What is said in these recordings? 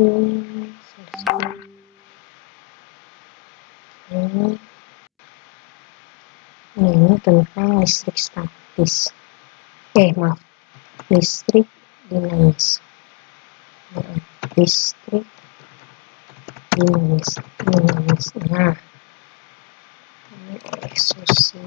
Ini tentang listrik statis. Maaf, listrik dinamis. Listrik dinamis. Nah, ini oleh Susi.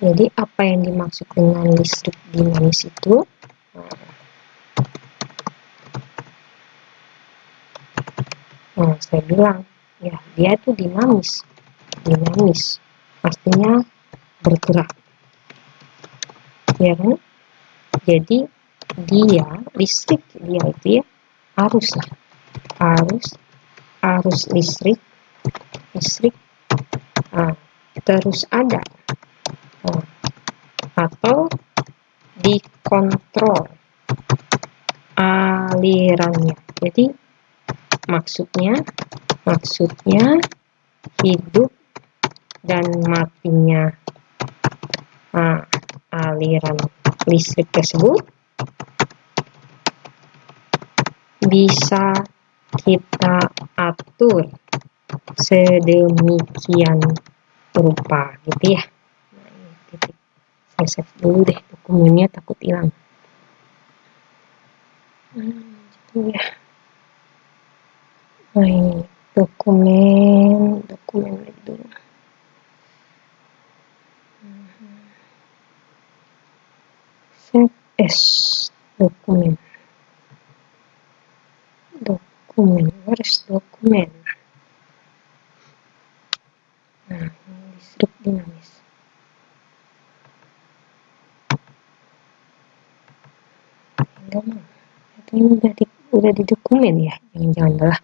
Jadi apa yang dimaksud dengan listrik dinamis itu? Nah, saya bilang ya dia itu dinamis. Artinya bergerak, ya kan? Jadi listrik itu ya arus listrik terus ada atau dikontrol alirannya. Jadi maksudnya hidup dan matinya aliran listrik tersebut bisa kita atur sedemikian rupa, gitu ya. Saya save dulu deh dokumennya, takut hilang. Gitu ya. Baik, dokumen itu. Save as dokumen. Where's dokumen? Nah, ini listrik dinamis. Enggak mau. Ini udah di dokumen ya, jangan-jangan lah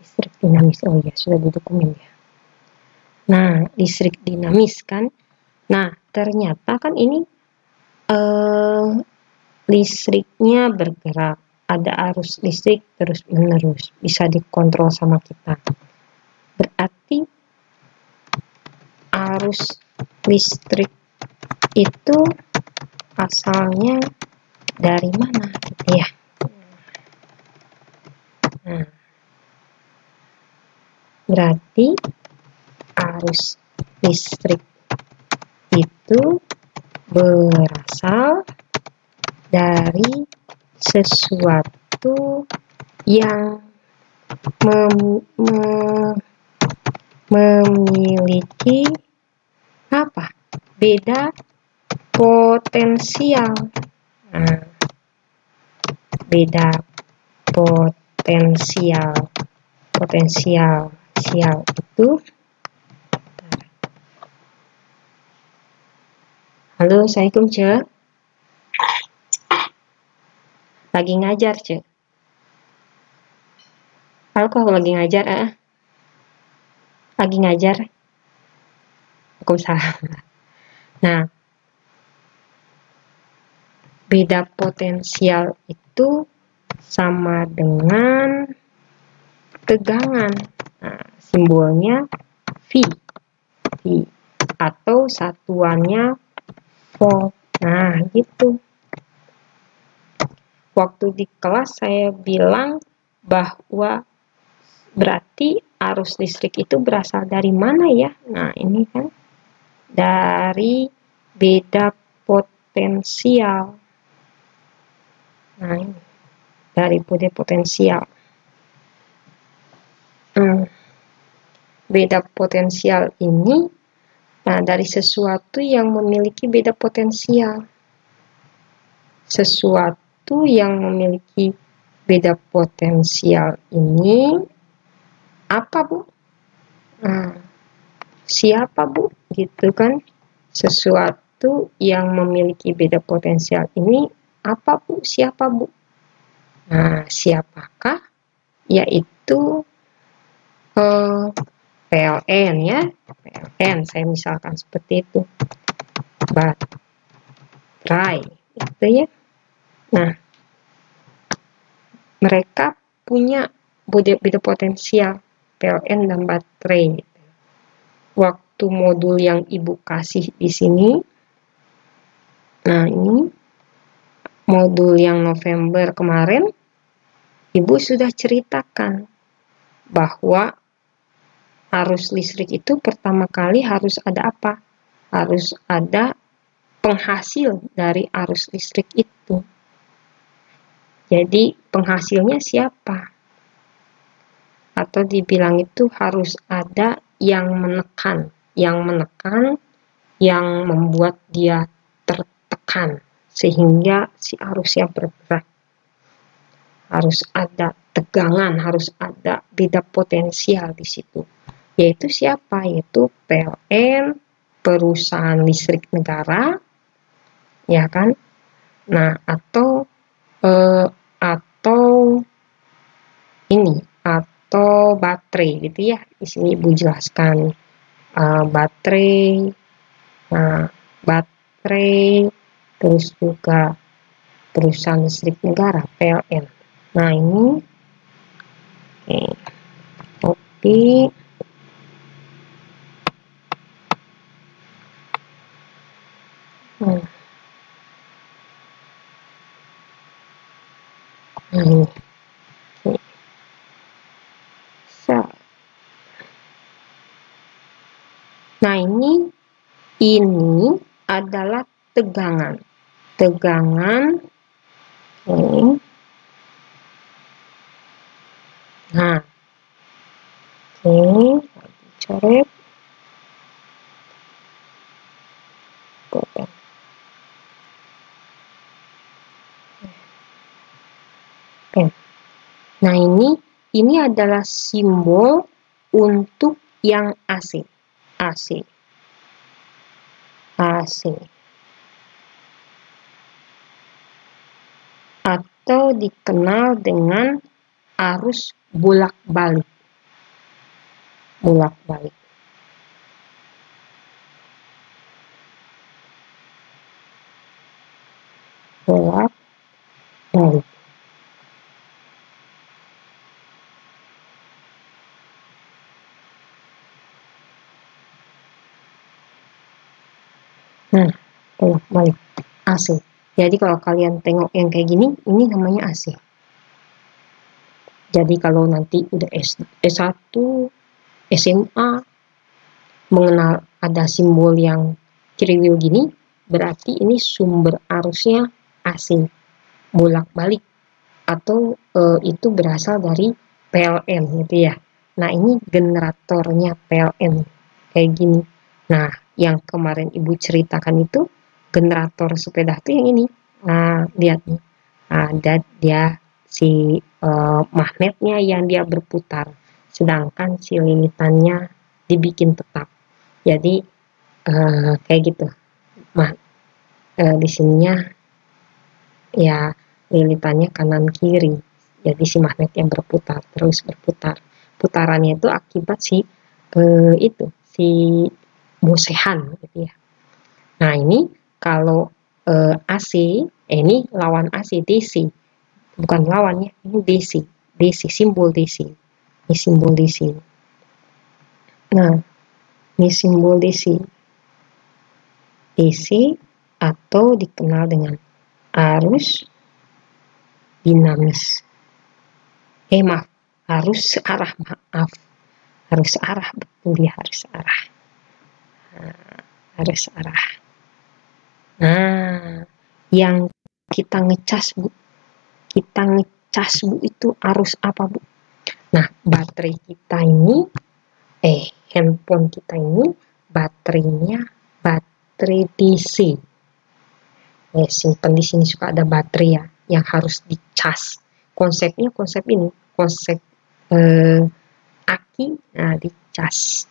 listrik dinamis. Oh ya, sudah di dokumen ya. Nah, listrik dinamis kan. Nah, ternyata kan ini listriknya bergerak, ada arus listrik terus menerus, bisa dikontrol sama kita. Berarti arus listrik itu asalnya dari mana, gitu ya. Nah, berarti arus listrik itu berasal dari sesuatu yang memiliki beda potensial. Nah, beda potensial itu. Halo, Assalamualaikum, Ce. Lagi ngajar, Ce. Halo, kok lagi ngajar? Lagi ngajar. Waalaikumsalam. Nah, beda potensial itu sama dengan tegangan. Nah, simbolnya V atau satuannya volt. Nah, gitu. Waktu di kelas saya bilang bahwa berarti arus listrik itu berasal dari mana ya? Nah, ini kan dari beda potensial. Nah, ini dari beda potensial. Beda potensial ini dari sesuatu yang memiliki beda potensial. Sesuatu yang memiliki beda potensial ini apa, Bu? Nah, siapa, Bu? Gitu kan? Sesuatu yang memiliki beda potensial ini apa, Bu? Siapa, Bu? Nah, siapakah? Yaitu PLN ya. PLN, saya misalkan seperti itu. Baterai, itu ya. Nah, mereka punya beda potensial, PLN dan baterai. waktu modul yang Ibu kasih di sini. Nah, ini modul yang November kemarin, Ibu sudah ceritakan bahwa arus listrik itu pertama kali harus ada apa? Harus ada penghasil dari arus listrik itu. Jadi penghasilnya siapa? Atau dibilang itu harus ada yang menekan, yang membuat dia tertekan sehingga si arusnya bergerak. Harus ada tegangan, harus ada beda potensial di situ. Yaitu siapa? Yaitu PLN, perusahaan listrik negara, ya kan? Nah, atau baterai gitu ya. Di sini Ibu jelaskan baterai, nah baterai, terus juga perusahaan listrik negara PLN. Nah, ini topik ini. Nah, ini adalah tegangan. Nah, coret. Nah, ini adalah simbol untuk yang AC. Atau dikenal dengan arus bolak-balik. Nah, bolak-balik AC. Jadi kalau kalian tengok yang kayak gini, ini namanya AC. Jadi kalau nanti udah S1, SMA, mengenal ada simbol yang kriwil gini, berarti ini sumber arusnya AC, bolak-balik. Atau itu berasal dari PLN gitu ya. Nah, ini generatornya PLN kayak gini. Nah, yang kemarin Ibu ceritakan itu generator sepeda itu yang ini. Nah, lihat nih. Ada dia si magnetnya yang dia berputar, sedangkan si lilitannya dibikin tetap. Jadi kayak gitu. Di sininya ya lilitannya kanan kiri. Jadi si magnet yang terus berputar. Putarannya itu akibat si bosehan gitu ya. Nah, ini kalau AC, ini lawan AC, DC. Bukan lawan ya, ini DC. Simbol DC. Ini simbol DC. Nah, ini simbol DC. DC atau dikenal dengan arus dinamis. Harus searah, harus searah, betul ya, harus searah. Harus searah. Nah, yang kita ngecas Bu, itu arus apa Bu? Nah, baterai kita ini, handphone kita ini, baterainya baterai DC. Simpan di sini suka ada baterai ya, yang harus dicas. Konsepnya konsep ini, konsep aki, nah dicas.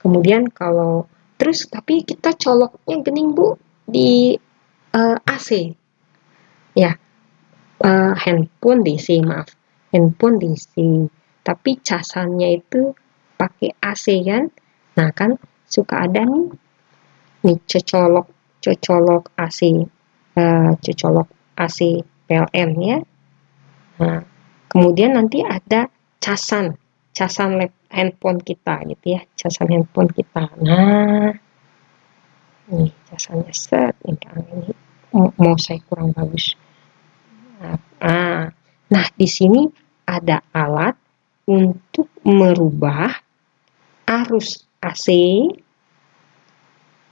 Kemudian kalau terus tapi kita coloknya gening Bu di AC. Ya, handphone DC, handphone DC. Tapi casannya itu pakai AC kan. Nah, kan suka ada nih cocolok AC, cocolok AC PLN ya. Nah, kemudian nanti ada casan casan handphone kita gitu ya, casan handphone kita. Nah, ini casannya set, ini mau saya kurang bagus. Nah, di sini ada alat untuk merubah arus AC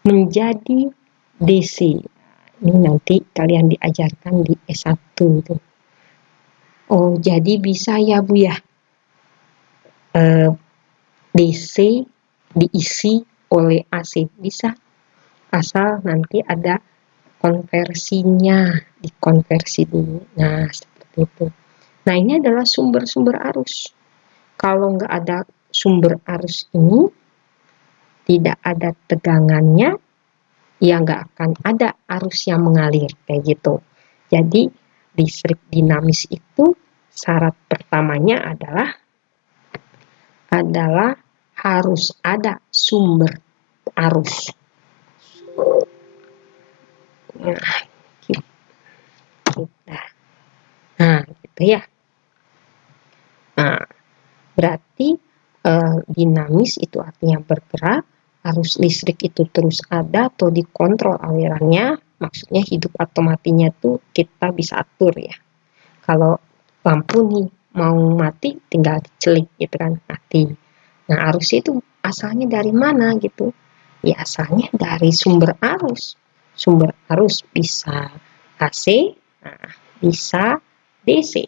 menjadi DC. Ini nanti kalian diajarkan di S1 itu. Oh, jadi bisa ya Bu ya, DC diisi oleh AC, bisa, asal nanti ada konversinya, dikonversi dulu. Nah, seperti itu. Nah, ini adalah sumber-sumber arus. Kalau nggak ada sumber arus ini, tidak ada tegangannya, ya nggak akan ada arus yang mengalir, kayak gitu. Jadi, listrik dinamis itu syarat pertamanya adalah harus ada sumber arus. Nah, gitu ya. Nah, berarti dinamis itu artinya bergerak, arus listrik itu terus ada atau dikontrol alirannya, maksudnya hidup atau matinya tuh kita bisa atur ya. Kalau lampu nih mau mati tinggal dicelik gitu kan, mati. Nah, arus itu asalnya dari mana gitu? Ya asalnya dari sumber arus. Sumber arus bisa AC, nah, bisa DC.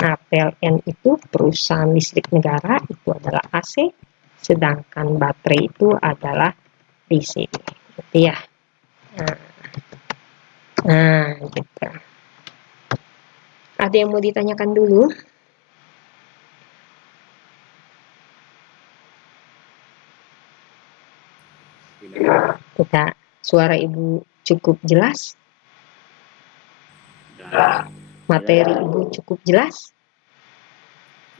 Nah, PLN itu perusahaan listrik negara itu adalah AC, sedangkan baterai itu adalah DC. Gitu ya. Nah, gitu. Ada yang mau ditanyakan dulu? Kita, suara Ibu cukup jelas? Materi Ibu cukup jelas?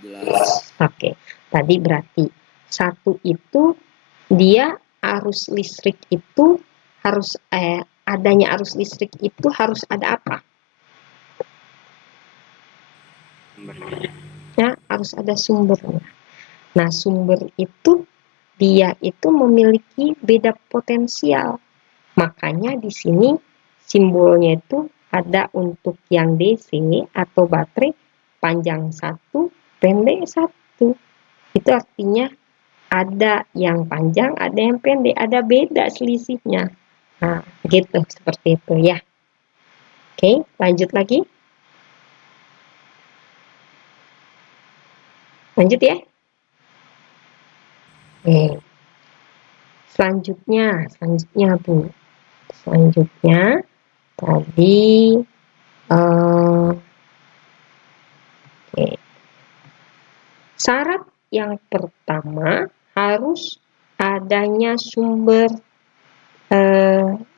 Jelas. Oke, tadi berarti satu itu dia arus listrik itu harus adanya arus listrik itu harus ada apa? Ya, harus ada sumbernya. Nah, sumber itu dia itu memiliki beda potensial. Makanya di sini simbolnya itu ada untuk yang DC atau baterai panjang 1, pendek 1. Itu artinya ada yang panjang, ada yang pendek, ada beda selisihnya. Nah, gitu, seperti itu ya. Oke, lanjut lagi. Lanjut ya. Oke. Selanjutnya Bu. Selanjutnya tadi oke. Syarat yang pertama harus adanya sumber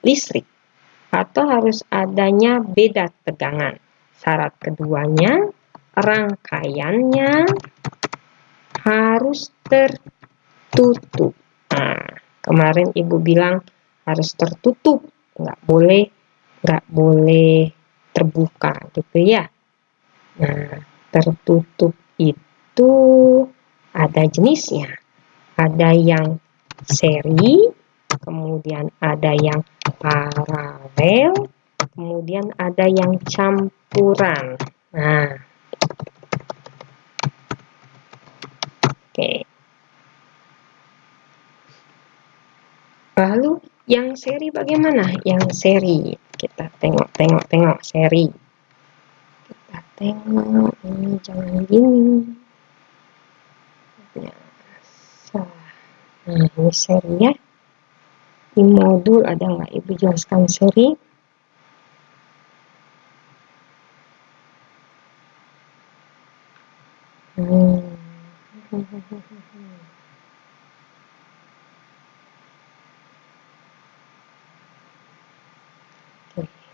listrik atau harus adanya beda tegangan. Syarat keduanya rangkaiannya harus tertutup. Nah, kemarin Ibu bilang harus tertutup, nggak boleh terbuka gitu ya. Nah, tertutup itu ada jenisnya. Ada yang seri, kemudian ada yang paralel, kemudian ada yang campuran. Nah, oke. Lalu yang seri bagaimana? Yang seri kita tengok seri. Kita tengok ini jangan gini. Nah, ini seri ya. Di modul ada nggak Ibu jelaskan seri?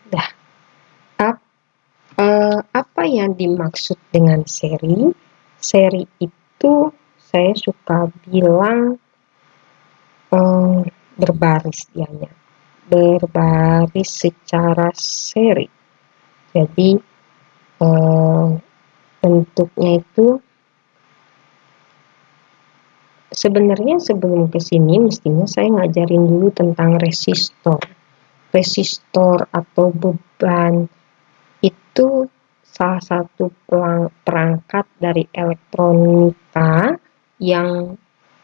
Dah. Apa yang dimaksud dengan seri? Seri itu saya suka bilang berbaris dianya. Berbaris secara seri. Jadi bentuknya itu sebenarnya sebelum ke sini mestinya saya ngajarin dulu tentang resistor. Resistor atau beban itu salah satu perangkat dari elektronika yang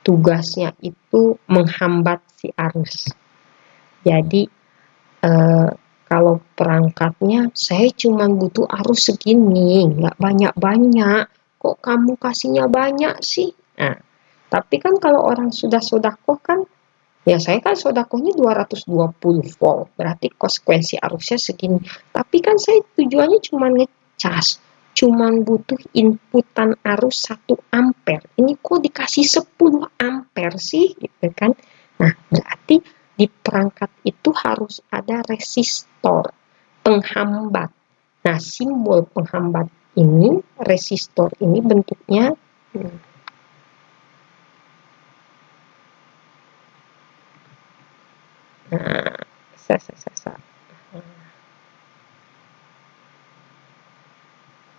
tugasnya itu menghambat si arus. Jadi kalau perangkatnya saya cuma butuh arus segini, nggak banyak-banyak. Kok kamu kasihnya banyak sih? Nah, tapi kan kalau orang sudah sodakoh kan, ya saya kan sodakohnya 220 volt, berarti konsekuensi arusnya segini. Tapi kan saya tujuannya cuma ngecas, cuma butuh inputan arus 1 ampere. Ini kok dikasih 10 ampere sih, gitu kan? Nah, berarti di perangkat itu harus ada resistor, penghambat. Nah, simbol penghambat ini, resistor ini bentuknya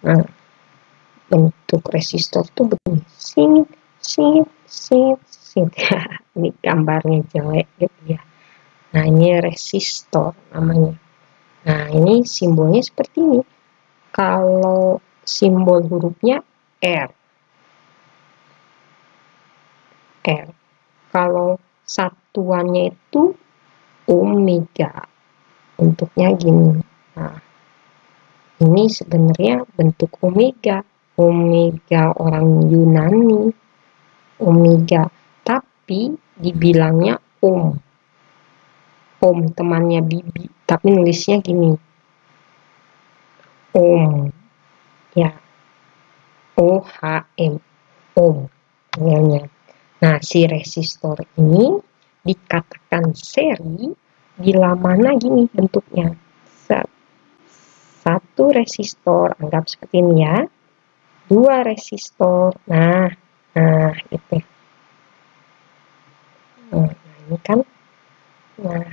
Nah, bentuk resistor itu begini, sing. Ini gambarnya jelek gitu ya. Nah, ini resistor namanya. Nah, ini simbolnya seperti ini. Kalau simbol hurufnya R. Kalau satuannya itu omega. Bentuknya gini. Nah, ini sebenarnya bentuk omega. Omega orang Yunani. Omega. Tapi dibilangnya Om. Om temannya Bibi. Tapi nulisnya gini. Om. Ya. OHM. Om. Namanya. Nah, si resistor ini dikatakan seri bila mana gini bentuknya. Satu resistor, anggap seperti ini ya. 2 resistor. Nah, itu. Nah, ini kan. Nah,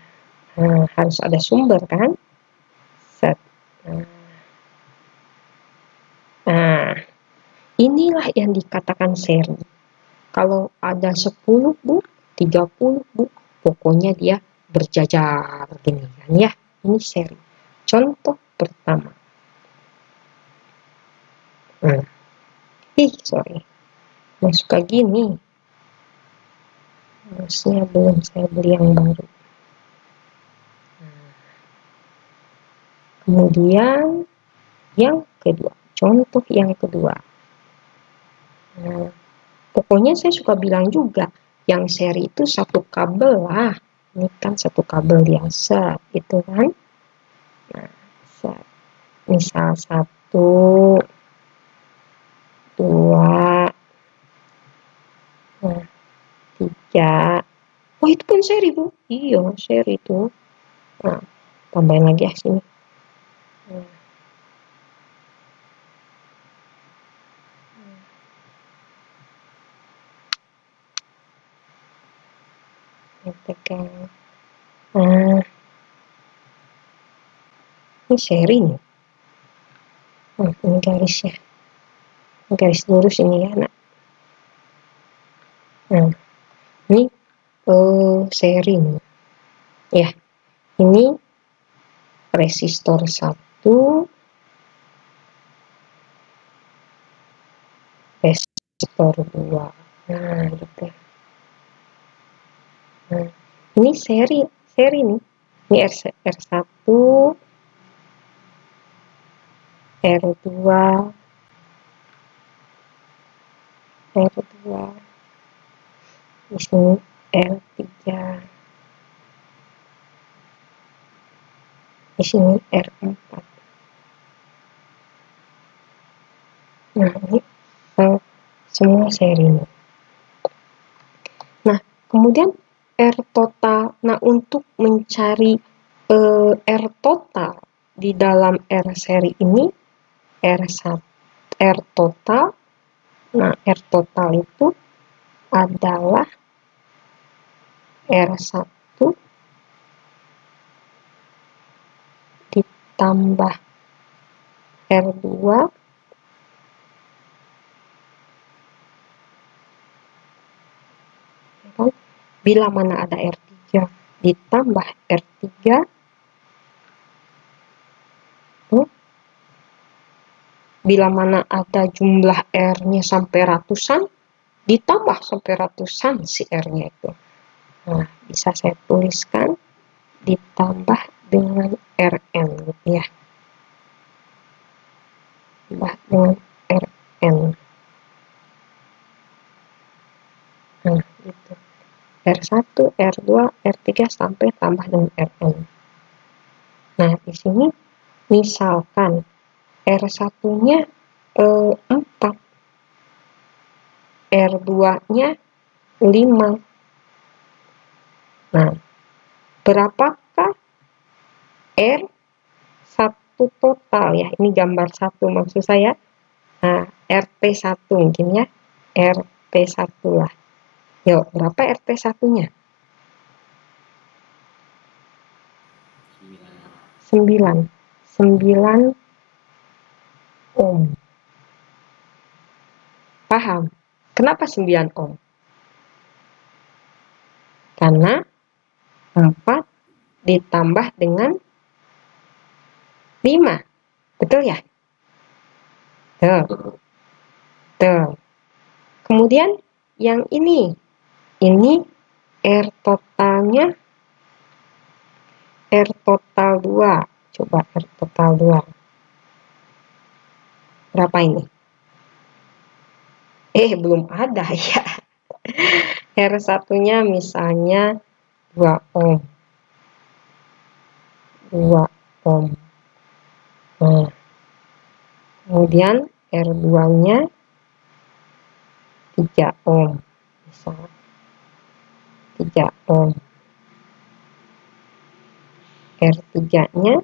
harus ada sumber kan. Set. Nah, inilah yang dikatakan seri. Kalau ada 10 Bu, 30 Bu, pokoknya dia berjajar gini kan ya. Ini seri. Contoh pertama. Sorry. Nah, suka gini. Harusnya belum saya beli yang baru. Kemudian yang kedua. Contoh yang kedua. Nah, pokoknya saya suka bilang juga, yang seri itu satu kabel lah. Ini kan satu kabel yang set, gitu kan. Nah, set. Misal 1, 2, 3. Oh, itu pun seri, Bu. Iya, seri itu. Nah, tambahin lagi ya sini. Tekan. Nah, ini seri nih. Ini garisnya. Garis lurus ini ya, nak. Nah, ini seri nih. Ya, ini resistor 1, resistor 2. Nah, gitu. Nah, ini seri nih. Ini R1, R2, R2. Di sini R3. Di sini R4. Nah, ini semua seri nih. Nah, kemudian R total. Nah, untuk mencari R total di dalam R seri ini, R total. Nah, R total itu adalah R1 ditambah R2 Ya kan? Bila mana ada R3 ditambah R3, bila mana ada jumlah R-nya sampai ratusan, ditambah sampai ratusan si R-nya itu. Nah, bisa saya tuliskan ditambah dengan Rn gitu ya. Tambah dengan Rn. Nah, gitu. R1, R2, R3 sampai tambah dengan Rn. Nah, di sini misalkan R1-nya 4, R2-nya 5. Nah, berapakah R1 total ya? Ini gambar 1 maksud saya. Nah, RT1 mungkin ya. RT1 lah. Yuk, berapa RT1-nya? 9. 9 ohm. Paham? Kenapa 9 ohm? Karena 4 ditambah dengan 5. Betul ya? Tuh. Tuh. Kemudian yang ini R totalnya R total 2. Coba R total 2. Berapa ini? Belum ada ya. R1-nya misalnya 2 ohm. 2 ohm. Nah, kemudian R2-nya 3 ohm. Misalnya 3 ohm. R3-nya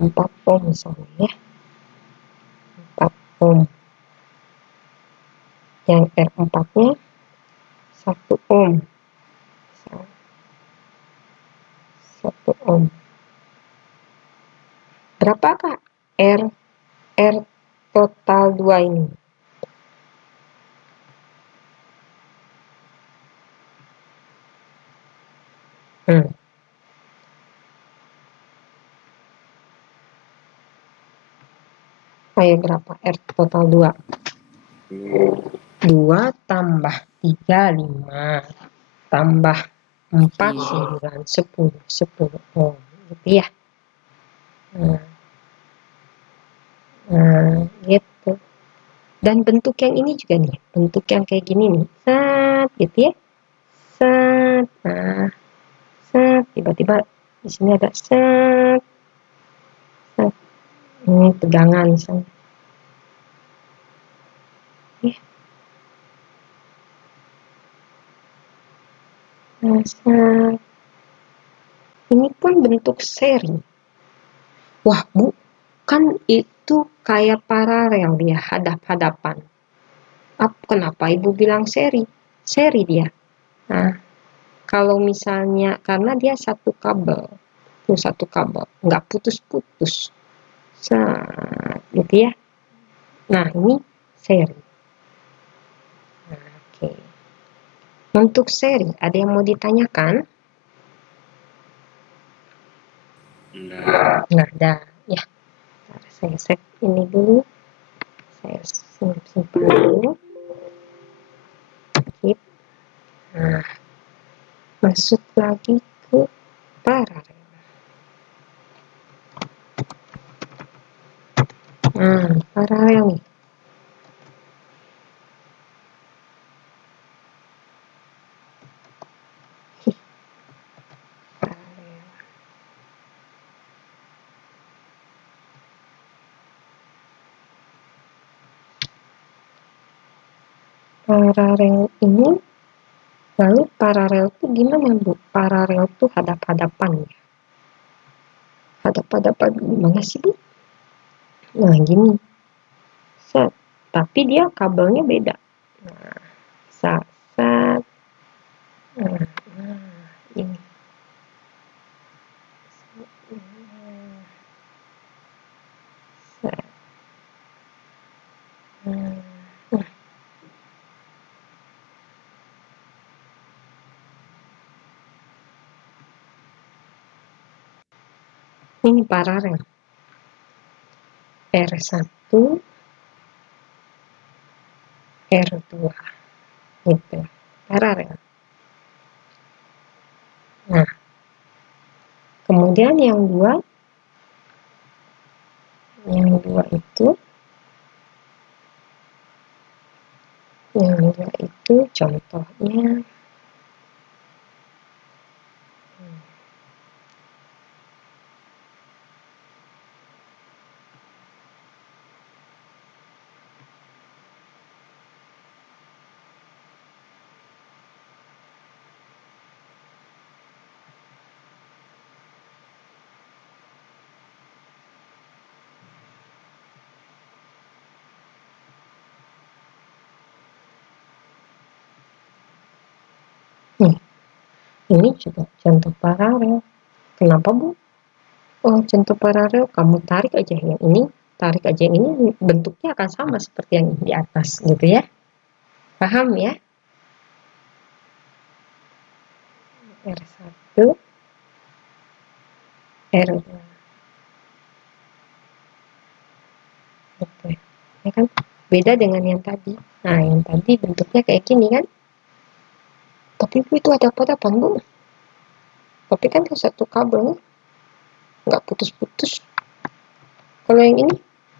4 ohm misalnya ya. 4 ohm. Yang R4-nya 1 ohm. 1 ohm. Berapakah R total 2 ini? Ayo berapa R total 2? 2 tambah 3, 5. Tambah 4, 9, 10. 10 ohm. Gitu ya. Nah, gitu. Dan bentuk yang ini juga nih. Bentuk yang kayak gini nih. Sat, gitu ya. Sat. Nah, sat. Tiba-tiba di sini ada sat. Sat. Ini tegangan misalnya. Nah, sat. Ini pun bentuk seri. Wah, Bu, kan itu kayak paralel dia, hadap-hadapan. Kenapa Ibu bilang seri? Seri dia. Nah, kalau misalnya, karena dia satu kabel. Tuh, satu kabel. Nggak putus-putus. Gitu ya. Nah, ini seri. Nah, oke. Untuk seri, ada yang mau ditanyakan? Nggak ada. Ya, saya save ini dulu. Saya simpan dulu. Keep. Nah, masuk lagi ke paralel. Nah, paralel nih. Paralel ini, lalu paralel itu gimana Bu? Paralel itu hadap-hadapan ya. Hadap-hadapan gimana sih Bu? Nah gini, set. Tapi dia kabelnya beda. Nah, set. Nah, ini. Set. Nah, Ini paralel. R1, R2. Gitu. Paralel. Nah, kemudian yang dua itu contohnya nih. Ini juga contoh paralel. Kenapa, Bu? Oh, contoh paralel, kamu tarik aja yang ini, bentuknya akan sama seperti yang di atas, gitu ya. Paham ya? R1, R2. Gitu ya kan? Beda dengan yang tadi. Nah, yang tadi bentuknya kayak gini kan? Tapi Bu, itu ada apa-apa, Bu? Tapi kan satu kabel, nggak putus-putus. Kalau yang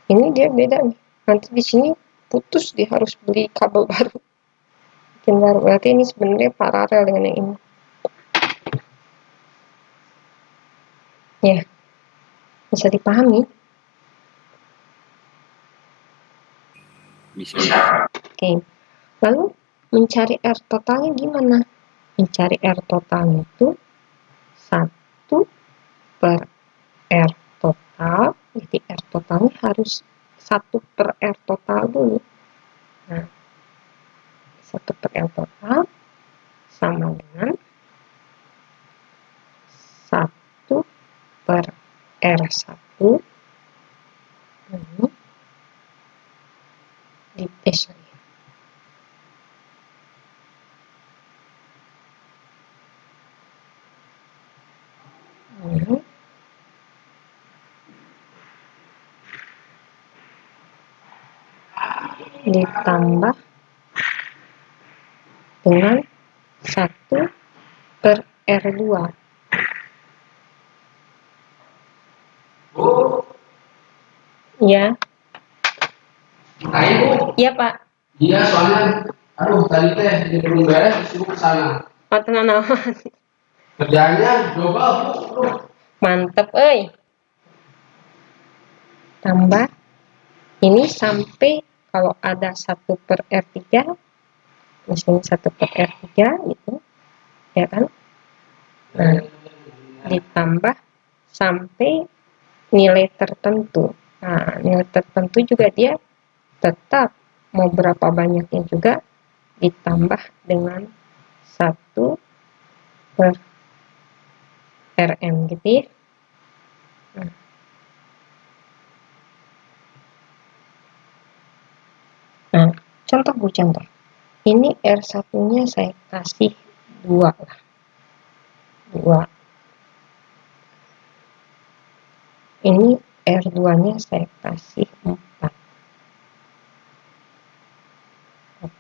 ini dia beda nih. Nanti di sini putus, dia harus beli kabel baru. Bikin baru. Berarti ini sebenarnya paralel dengan yang ini. Ya, bisa dipahami? Bisa. Oke. Lalu mencari R totalnya gimana? Mencari R totalnya itu 1 per R total. Jadi R totalnya harus 1 per R total dulu. Nah, 1 per R total sama dengan 1 per R1 ditambah dengan 1 per R2. Ya. Iya, Pak. Iya, soalnya tadi teh belum beres disuruh ke sana. Tenan. Kerjanya coba, Bu. Mantep, euy. Tambah ini sampai kalau ada 1 per R3, misalnya 1 per R3 gitu, ya kan? Nah, ditambah sampai nilai tertentu. Nah, nilai tertentu juga dia tetap mau berapa banyaknya juga ditambah dengan 1 per Rn gitu ya. Nah, contoh Bu, contoh. Ini R1-nya saya kasih 2 lah. 2. Ini R2-nya saya kasih 4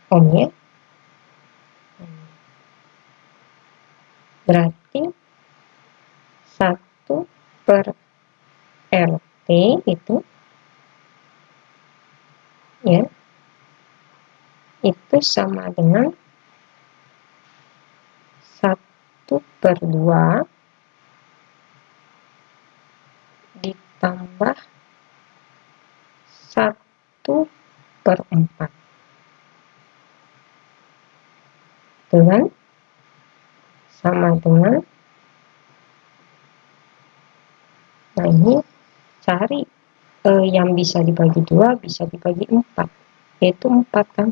ohm ya. Berarti 1 per RT itu ya, itu sama dengan 1 per 2 ditambah 1 per 4. Dengan sama dengan, nah ini cari yang bisa dibagi 2 bisa dibagi 4, yaitu 4 kan.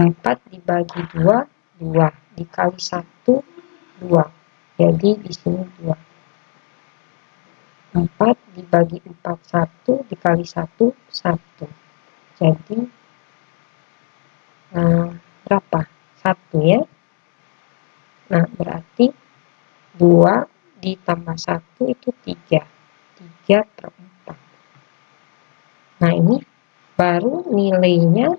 4 dibagi 2, 2 dikali 1, 2. Jadi di sini 2. 4 dibagi 4, 1 dikali 1, 1. Jadi berapa? 1 ya. Nah, berarti 2 ditambah 1 itu 3. 3/4. Nah, ini baru nilainya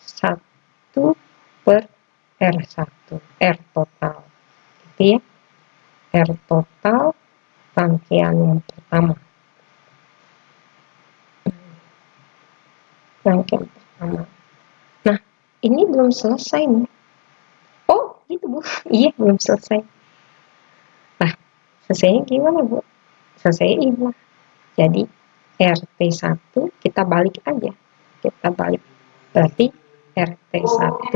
1 per R1. R total. Gitu ya. R total rangkaian yang pertama. Rangkaian pertama. Nah, ini belum selesai nih. Oh, gitu Bu. Iya, belum selesai. Nah, selesainya gimana Bu? Selesaiin lah. Jadi, RT1 kita balik aja. Kita balik. Berarti RT1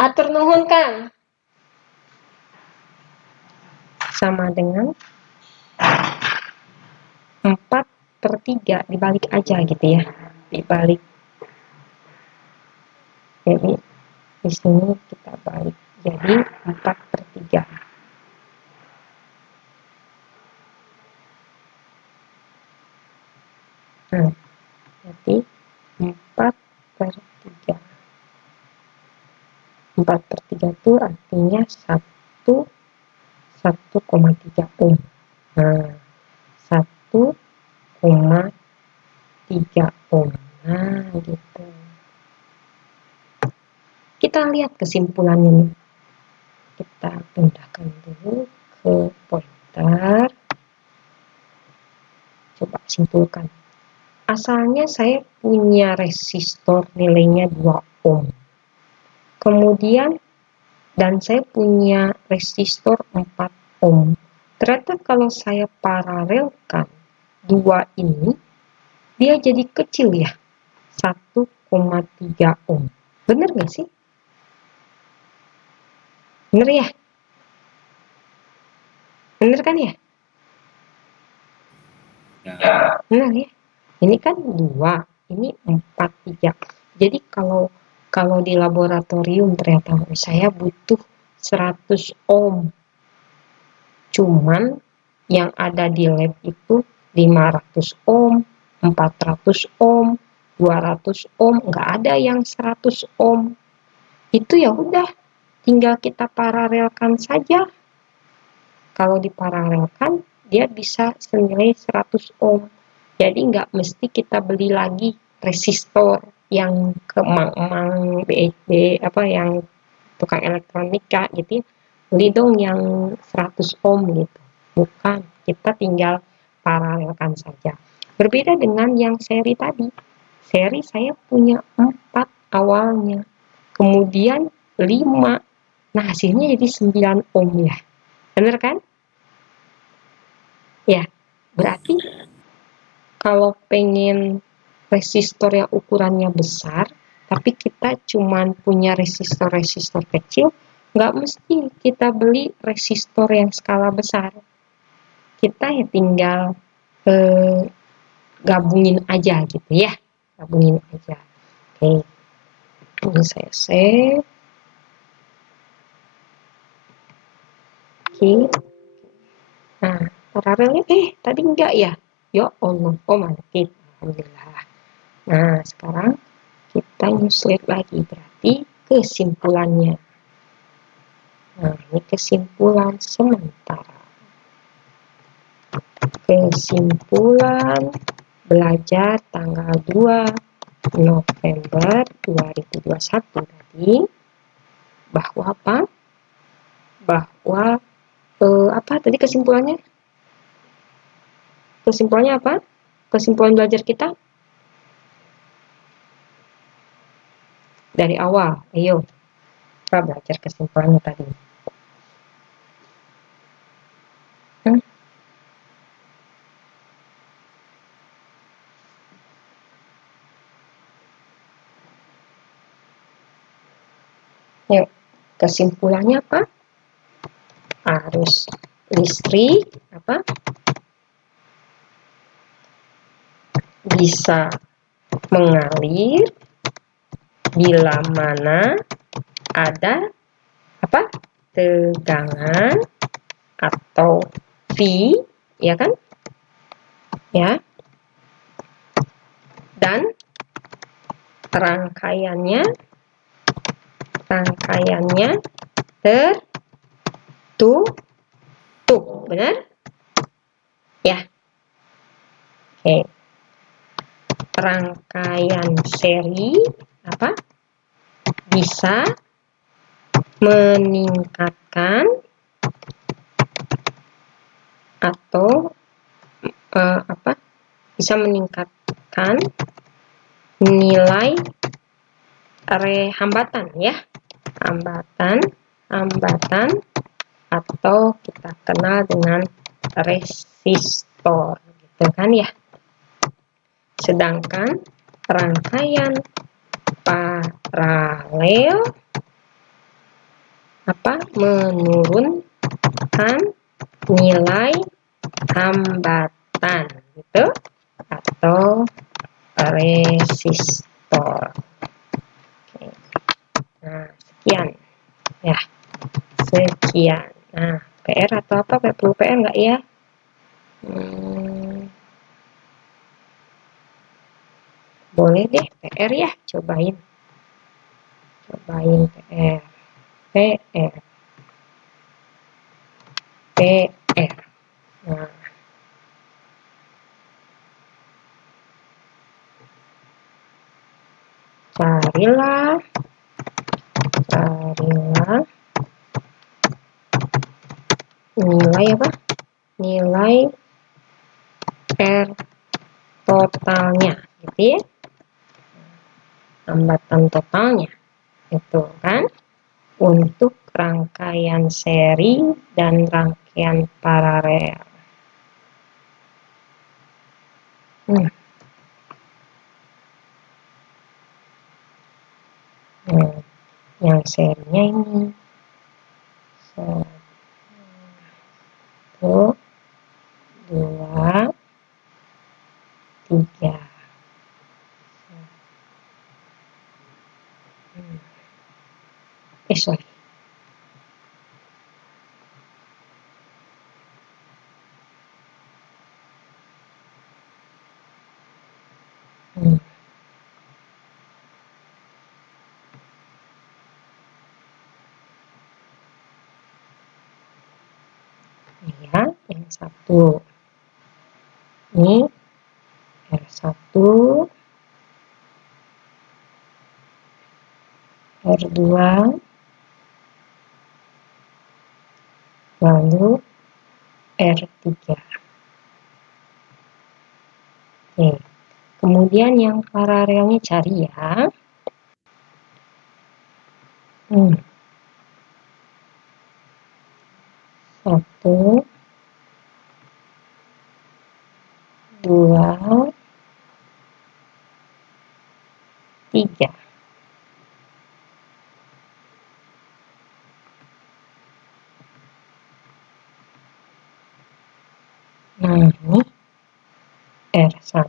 atur nuhun Kang sama dengan 4/3, dibalik aja gitu ya, dibalik. Jadi di sini kita balik jadi 4/3. Nah, jadi 4/3. 4/3 itu artinya 1,3 ohm. Nah, 1,3 ohm. Nah, gitu. Kita lihat kesimpulannya nih. Kita pindahkan dulu ke pointer. Coba simpulkan. Asalnya saya punya resistor nilainya 2 ohm. Kemudian dan saya punya resistor 4 ohm. Ternyata kalau saya paralelkan 2 ini, dia jadi kecil ya. 1,3 ohm. Bener nggak sih? Bener ya? Bener kan ya? Ya. Bener ya? Ini kan 2, ini 4, 3. Jadi kalau di laboratorium ternyata saya butuh 100 ohm. Cuman yang ada di lab itu 500 ohm, 400 ohm, 200 ohm, nggak ada yang 100 ohm. Itu ya udah, tinggal kita paralelkan saja. Kalau diparalelkan, dia bisa senilai 100 ohm. Jadi nggak mesti kita beli lagi resistor yang kemang-mang apa yang tukang elektronika gitu ya. Beli dong yang 100 ohm gitu. Bukan, kita tinggal paralelkan saja. Berbeda dengan yang seri tadi. Seri saya punya 4 awalnya. Kemudian 5. Nah, hasilnya jadi 9 ohm ya. Benar kan? Ya, berarti kalau pengen resistor yang ukurannya besar, tapi kita cuman punya resistor-resistor kecil, nggak mesti kita beli resistor yang skala besar. Kita ya tinggal gabungin aja gitu ya. Gabungin aja. Oke, ini saya save. Oke. Nah, paralelnya tadi enggak ya? Ya Allah, oh mantap. Alhamdulillah. Nah, sekarang kita nyusun lagi, berarti kesimpulannya. Nah, ini kesimpulan sementara. Kesimpulan belajar tanggal 2 November 2021 tadi bahwa apa? Bahwa apa tadi kesimpulannya? Kesimpulannya apa? Kesimpulan belajar kita? Dari awal, ayo. Kita belajar kesimpulannya tadi. Yuk, kesimpulannya apa? Arus listrik apa? Bisa mengalir bila mana ada apa? Tegangan atau V, ya kan? Ya. Dan rangkaiannya tertutup Tuh, benar? Ya. Oke. Rangkaian seri apa? Bisa meningkatkan atau apa? Bisa meningkatkan nilai hambatan ya. Hambatan atau kita kenal dengan resistor gitu kan ya. Sedangkan rangkaian paralel apa? Menurunkan nilai hambatan gitu atau resistor. Oke. Nah, sekian ya. Sekian. Nah, PR atau apa? Perlu PR nggak ya? Boleh deh PR ya, cobain PR. Nah, carilah nilai apa? Nilai R totalnya gitu ya. Hambatan totalnya itu kan untuk rangkaian seri dan rangkaian paralel. Nah, yang serinya ini 1, 2, 3. Sorry. Ya, yang satu ini R1, R2, lalu R3. Oke. Kemudian yang paralelnya cari ya. 1, 2, 3. Nah, ini R1,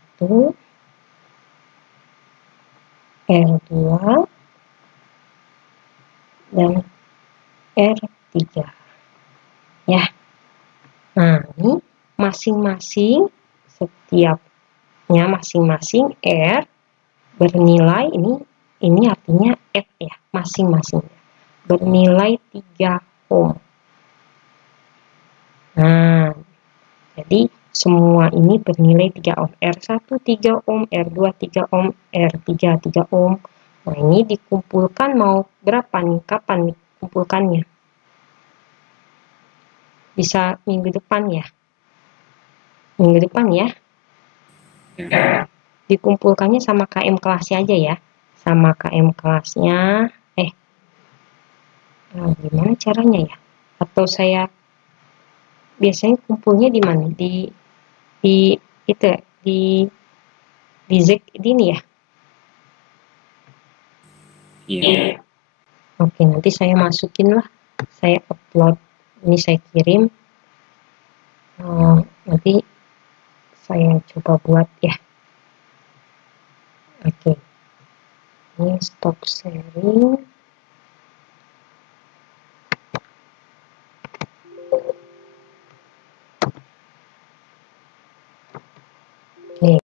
R2, dan R3. Ya. Nah, ini masing-masing setiapnya masing-masing R bernilai ini artinya F ya, masing-masing bernilai 3 ohm. Nah, jadi semua ini bernilai 3 ohm. R1 3 ohm, R2 3 ohm, R3 3 ohm. Nah, ini dikumpulkan mau berapa nih? Kapan dikumpulkannya? Bisa minggu depan ya? Minggu depan ya? Dikumpulkannya sama KM kelasnya aja ya. Sama KM kelasnya. Nah, gimana caranya ya? Atau saya biasanya kumpulnya di mana? Di itu di Zek ini ya. Iya. Oke, nanti saya masukin lah. Saya upload. Ini saya kirim. Nanti saya coba buat ya. Oke. Ini stop sharing.